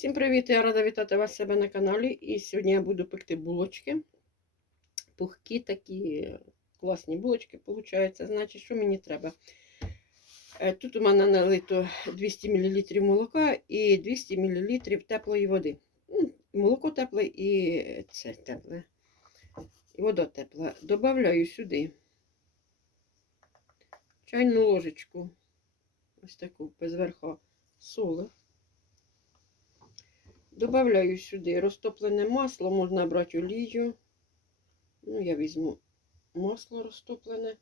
Всім привіт! Я рада вітати вас себе на каналі. І сьогодні я буду пекти булочки. Пухкі такі класні булочки, виходить. Значить, що мені треба? Е, Тут у мене налито 200 мл молока і 200 мл теплої води. Ну, Молоко тепле і це тепле. І вода тепла. Добавляю сюди чайну ложечку, ось таку без верха соли. Добавляю сюди розтоплене масло, можна брати олію. Ну, я візьму масло розтоплене.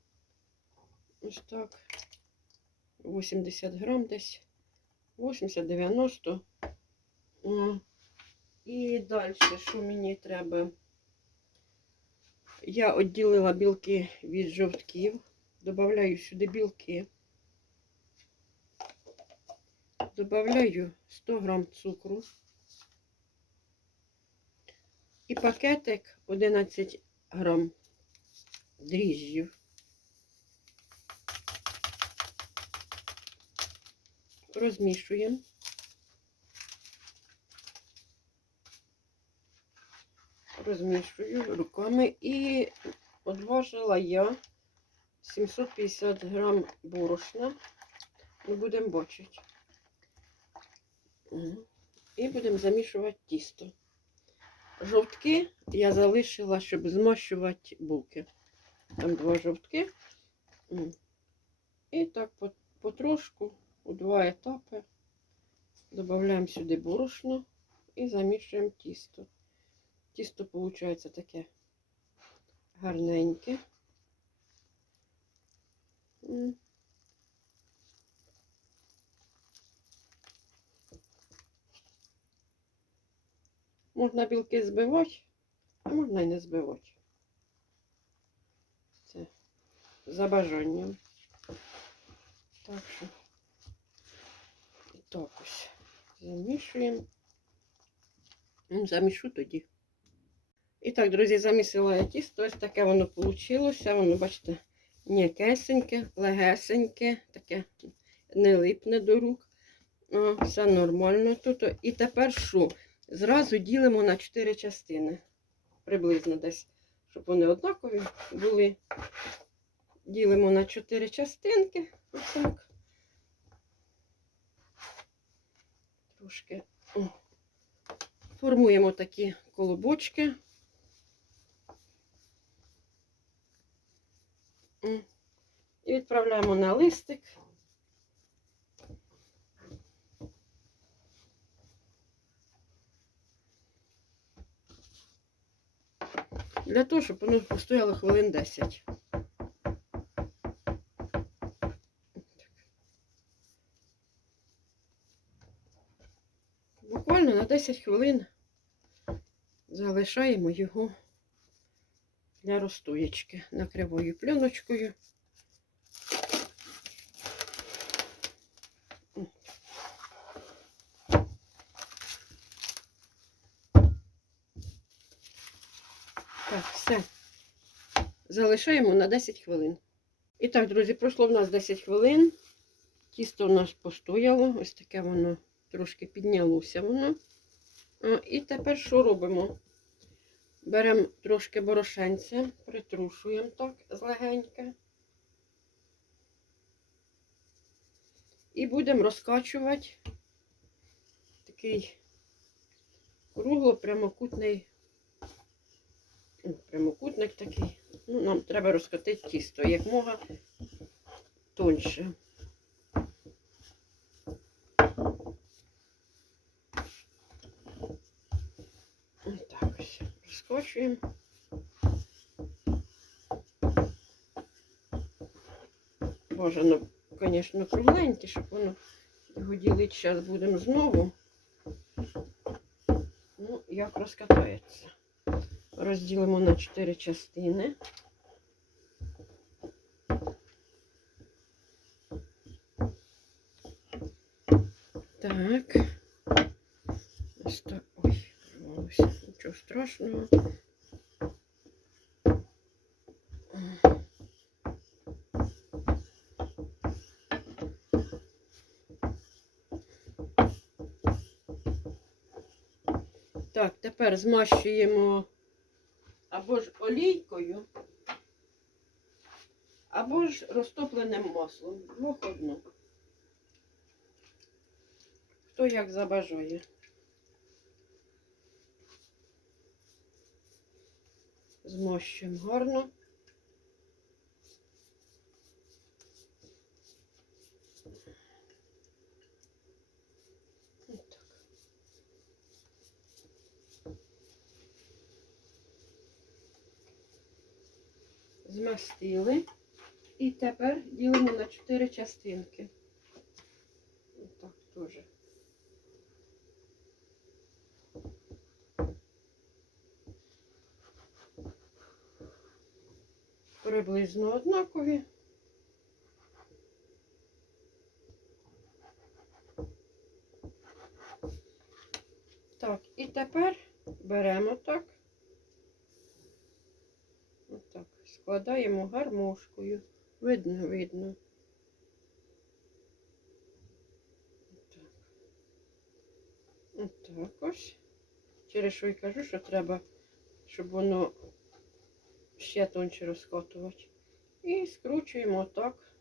Ось так. 80 грам десь. 80-90. І далі, що мені треба? Я відділила білки від жовтків. Добавляю сюди білки. Добавляю 100 грам цукру. І пакетик 11 грам дріжджів. Розмішуємо. Розмішую руками і одважила я 750 грам борошна. Ми будемо бачити. І будемо замішувати тісто. Жовтки я залишила, щоб змащувати булки. Там два жовтки. І так потрошку у два етапи додаємо сюди борошно і замішуємо тісто. Тісто виходить таке гарненьке. Можна білки збивати, а можна і не збивати. Це за бажанням. Так що так ось замішуємо. Ну, Замішу тоді. І так, друзі, замісила я тісто. Ось таке воно вийшло. Воно, бачите, м'якесеньке, легесеньке, таке не липне до рук. О, все нормально тут. І тепер що? Зразу ділимо на 4 частини. Приблизно десь, щоб вони однакові були. Ділимо на 4 частинки. Ось так. Трошки О. формуємо такі колобочки. І відправляємо на листик. Для того, щоб воно постояло хвилин 10. Буквально на 10 хвилин залишаємо його для розтоєчки накривою пленочкою. Так, все. Залишаємо на 10 хвилин. І так, друзі, пройшло в нас 10 хвилин. Тісто у нас постояло. Ось таке воно трошки піднялося воно. І тепер що робимо? Беремо трошки борошенця, притрушуємо так злегеньке. І будемо розкачувати такий кругло прямокутний, прямокутник такий. Ну, Нам треба розкатити тісто, як мога тоньше. розкочуємо. Бажано, звісно, кругленьке, щоб воно його ділити зараз будемо знову. Ну, як розкатається. Розділимо на 4 частини. Так. Ось так. Ой. Нічого страшного. Так, тепер змащуємо або ж олійкою, або ж розтопленим маслом. Двох одно. Хто як забажає. Змощуємо гарно. Змастили. І тепер ділимо на 4 частинки. Отак теж. Приблизно однакові. Так, і тепер беремо так. Отак. Складаємо гармошкою. Видно, видно. Отак. Отак ось. Через що й кажу, що треба, щоб воно ще тонче розкотувати. І скручуємо отак.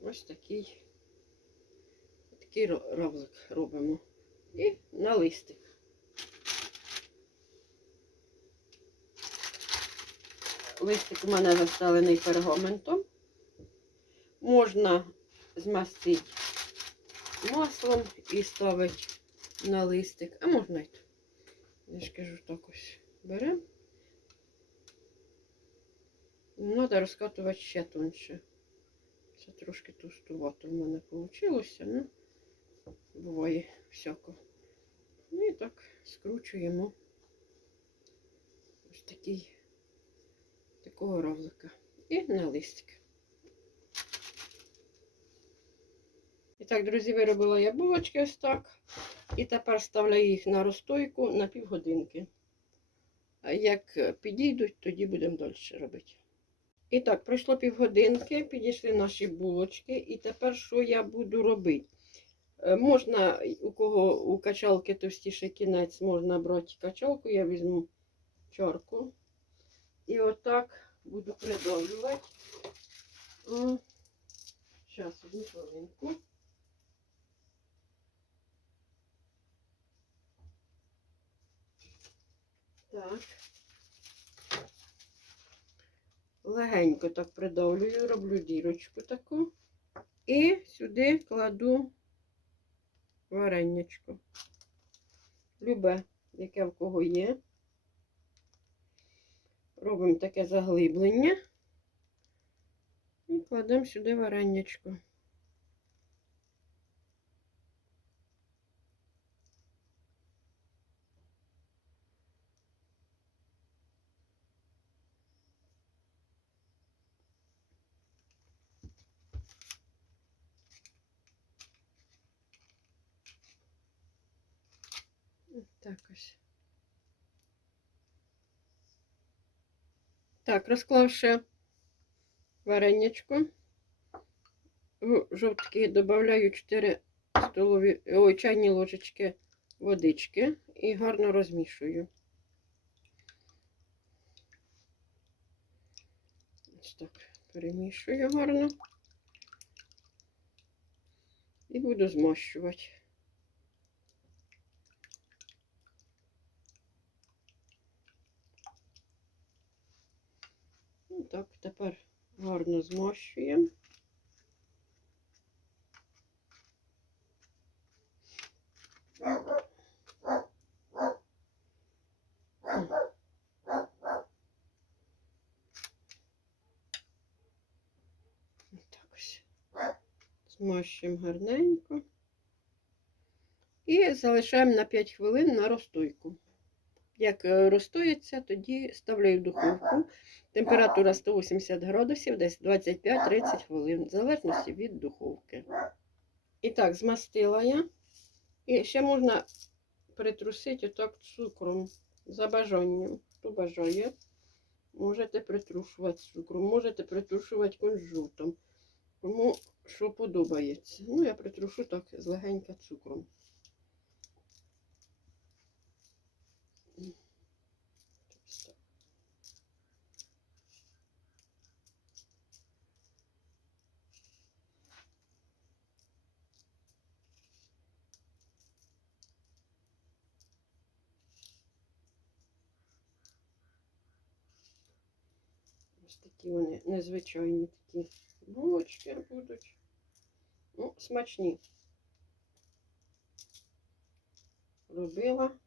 Ось такий. Такий равлик робимо. І на листик. Листик у мене заставлений пергаментом. Можна змастити маслом і ставити на листик, а можна й. Я ж кажу, так ось беремо. Треба розкатувати ще тоньше. Це трошки товстувато в мене вийшло. Ну, буває всяко. Ну і так скручуємо ось такий такого равлика. І на листик. І так, друзі, виробила я булочки ось так. І тепер ставляю їх на розстойку на півгодинки. А як підійдуть, тоді будемо далі робити. І так, пройшло півгодинки, підійшли наші булочки. І тепер що я буду робити? Е, Можна, у кого у качалки товстіший кінець, можна брати качалку, я візьму чарку. І отак буду придавлювати. Зараз, одну хвилинку. Так. Легенько так придавлюю, роблю дірочку таку. І сюди кладу варенячко. Любе, яке в кого є. Робимо таке заглиблення. І кладемо сюди варенячко. Так ось. Так, розклавши варенячко, в жовтки додаю 4 столові, ой, чайні ложечки водички і гарно розмішую. Ось так перемішую гарно. І буду змащувати. Так, тепер гарно змащуємо. Змащуємо гарненько. І залишаємо на 5 хвилин на розстойку. Як е, розстоїться, тоді ставлю в духовку. Температура 180 градусів, десь 25-30 хвилин, в залежності від духовки. І так, змастила я. І ще можна притрусити отак цукром за бажанням. Хто бажає, можете притрушувати цукром, можете притрушувати кунжутом. Кому що подобається. Ну, я притрушу так злегенька цукром. Ось такі вони незвичайні такі булочки будуть. Ну, смачні. Робила.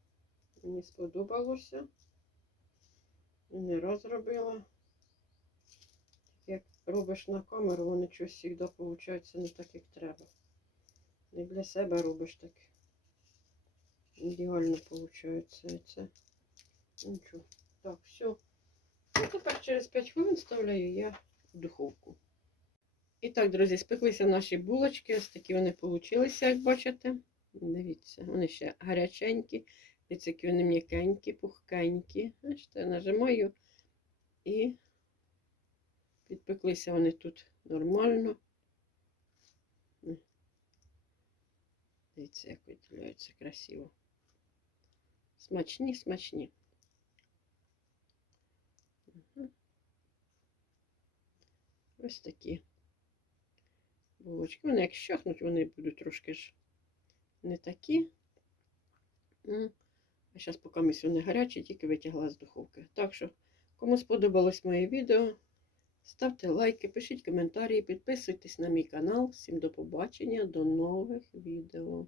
Мені сподобалося. Не раз робила. Як робиш на камеру, вони щось завжди виходить не так, як треба. Не для себе робиш так. Ідеально виходить це. Нічого. Так, все. Ну, тепер через 5 хвилин вставляю я в духовку. І так, друзі, спеклися наші булочки. Ось такі вони получилися, як бачите. Дивіться, вони ще гаряченькі. Дивіться, які вони м'якенькі, пухкенькі. Бачите, я нажимаю і підпеклися вони тут нормально. Дивіться, як виділяються красиво. Смачні, смачні. Ось такі булочки. Вони як щахнуть, вони будуть трошки ж не такі. А зараз, поки ми вони гарячі, тільки витягла з духовки. Так що, кому сподобалось моє відео, ставте лайки, пишіть коментарі, підписуйтесь на мій канал. Всім до побачення, до нових відео.